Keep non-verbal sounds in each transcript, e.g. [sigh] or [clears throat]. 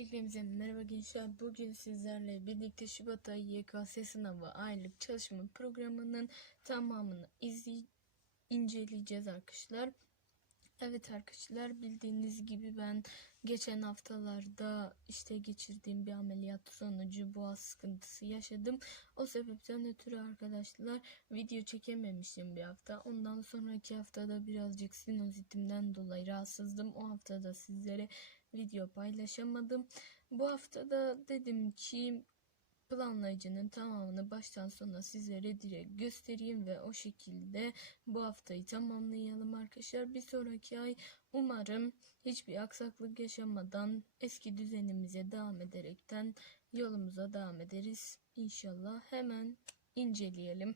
Öncelikle merhaba gençler. Bugün sizlerle birlikte Şubat ayı YKS sınavı aylık çalışma programının tamamını izley inceleyeceğiz arkadaşlar. Evet arkadaşlar bildiğiniz gibi ben geçen haftalarda işte geçirdiğim bir ameliyat sonucu boğaz sıkıntısı yaşadım. O sebepten ötürü arkadaşlar video çekememiştim bir hafta. Ondan sonraki haftada birazcık sinozitimden dolayı rahatsızdım. O haftada sizlere video paylaşamadım. Bu haftada dedim ki planlayıcının tamamını baştan sona sizlere direkt göstereyim ve o şekilde bu haftayı tamamlayalım arkadaşlar. Bir sonraki ay umarım hiçbir aksaklık yaşamadan eski düzenimize devam ederekten yolumuza devam ederiz. İnşallah hemen inceleyelim.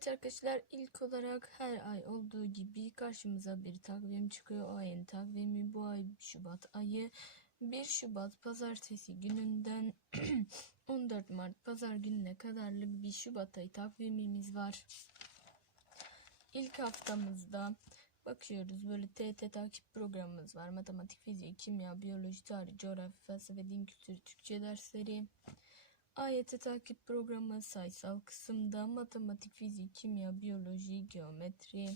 Evet arkadaşlar ilk olarak her ay olduğu gibi karşımıza bir takvim çıkıyor. O ayın takvimi bu ay Şubat ayı. 1 Şubat pazartesi gününden [clears throat] 14 Mart pazar gününe kadarlık bir Şubat ayı takvimimiz var. İlk haftamızda bakıyoruz böyle TET takip programımız var. Matematik, fizik, kimya, biyoloji, tarih, coğrafya, felsefe, din kültürü, Türkçe dersleri. AYT takip programı sayısal kısımda matematik, fizik, kimya, biyoloji, geometri.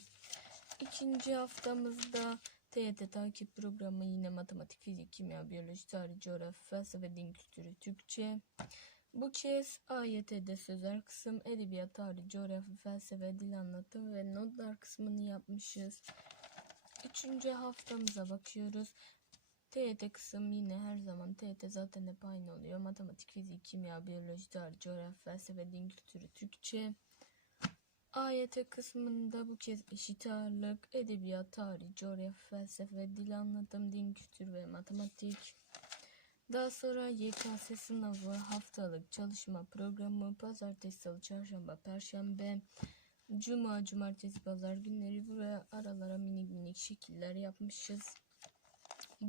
İkinci haftamızda TYT takip programı yine matematik, fizik, kimya, biyoloji, tarih, coğrafya, felsefe, din kültürü, Türkçe. Bu kez AYT'de sözel kısım, edebiyat, tarih, coğrafya, felsefe, dil anlatım ve notlar kısmını yapmışız. Üçüncü haftamıza bakıyoruz. TYT kısım yine her zaman TYT zaten hep aynı oluyor. Matematik, fizik, kimya, biyoloji, tarih, coğrafya, felsefe, din kültürü, Türkçe. AYT kısmında bu kez eşit ağırlık, edebiyat, tarih, coğrafya, felsefe, dil anlatım, din kültürü ve matematik. Daha sonra YKS sınavı haftalık çalışma programı pazartesi, salı, çarşamba, perşembe, cuma, cumartesi, pazar günleri buraya aralara minik minik şekiller yapmışız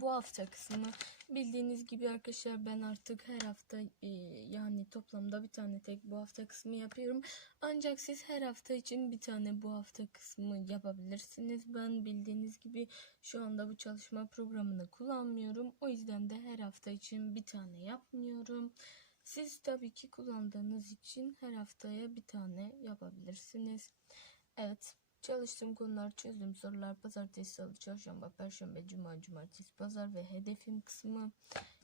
bu hafta kısmı bildiğiniz gibi arkadaşlar ben artık her hafta e, yani toplamda bir tane tek bu hafta kısmı yapıyorum. Ancak siz her hafta için bir tane bu hafta kısmı yapabilirsiniz. Ben bildiğiniz gibi şu anda bu çalışma programını kullanmıyorum. O yüzden de her hafta için bir tane yapmıyorum. Siz tabii ki kullandığınız için her haftaya bir tane yapabilirsiniz. Evet. Çalıştığım konular, çözdüğüm sorular, pazartesi, salı, çarşamba, perşembe, cuma, cumartesi, pazar ve hedefim kısmı.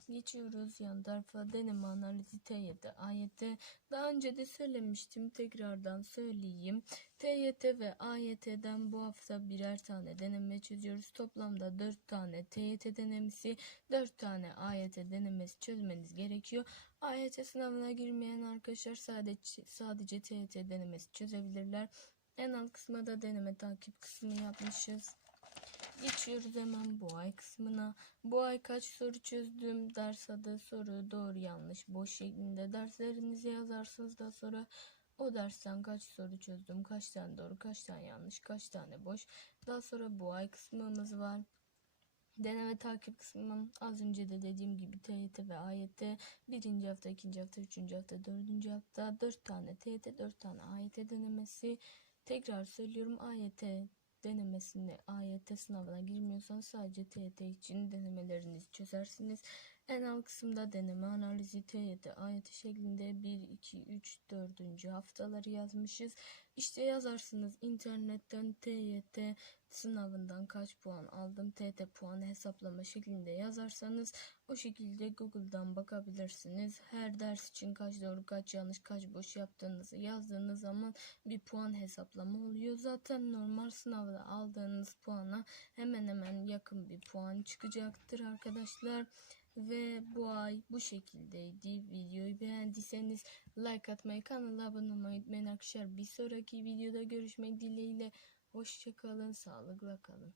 Geçiyoruz yan tarafa deneme analizi TYT, AYT. Daha önce de söylemiştim tekrardan söyleyeyim. TYT ve AYT'den bu hafta birer tane deneme çözüyoruz. Toplamda 4 tane TYT denemesi, 4 tane AYT denemesi çözmeniz gerekiyor. AYT sınavına girmeyen arkadaşlar sadece sadece TYT denemesi çözebilirler. En alt kısma da deneme takip kısmı yapmışız. Geçiyoruz hemen bu ay kısmına. Bu ay kaç soru çözdüm? Ders adı, soru, doğru, yanlış, boş şeklinde derslerinizi yazarsınız. Daha sonra o dersten kaç soru çözdüm, kaç tane doğru, kaç tane yanlış, kaç tane boş. Daha sonra bu ay kısmımız var. Deneme takip kısmının az önce de dediğim gibi TYT ve AYT birinci hafta, ikinci hafta, üçüncü hafta, dördüncü hafta dört tane TYT, dört tane AYT denemesi Tekrar söylüyorum AYT denemesini AYT sınavına girmiyorsanız sadece TYT için denemelerinizi çözersiniz. En alt kısımda deneme analizi TYT AYT şeklinde 1, 2, 3, 4. haftaları yazmışız. İşte yazarsınız internetten TYT sınavından kaç puan aldım TT puanı hesaplama şeklinde yazarsanız o şekilde Google'dan bakabilirsiniz. Her ders için kaç doğru kaç yanlış kaç boş yaptığınızı yazdığınız zaman bir puan hesaplama oluyor. Zaten normal sınavda aldığınız puana hemen hemen yakın bir puan çıkacaktır arkadaşlar. Ve bu ay bu şekildeydi. Videoyu beğendiyseniz like atmayı, kanala abone olmayı unutmayın arkadaşlar. Bir sonraki videoda görüşmek dileğiyle. Hoşçakalın, sağlıkla kalın.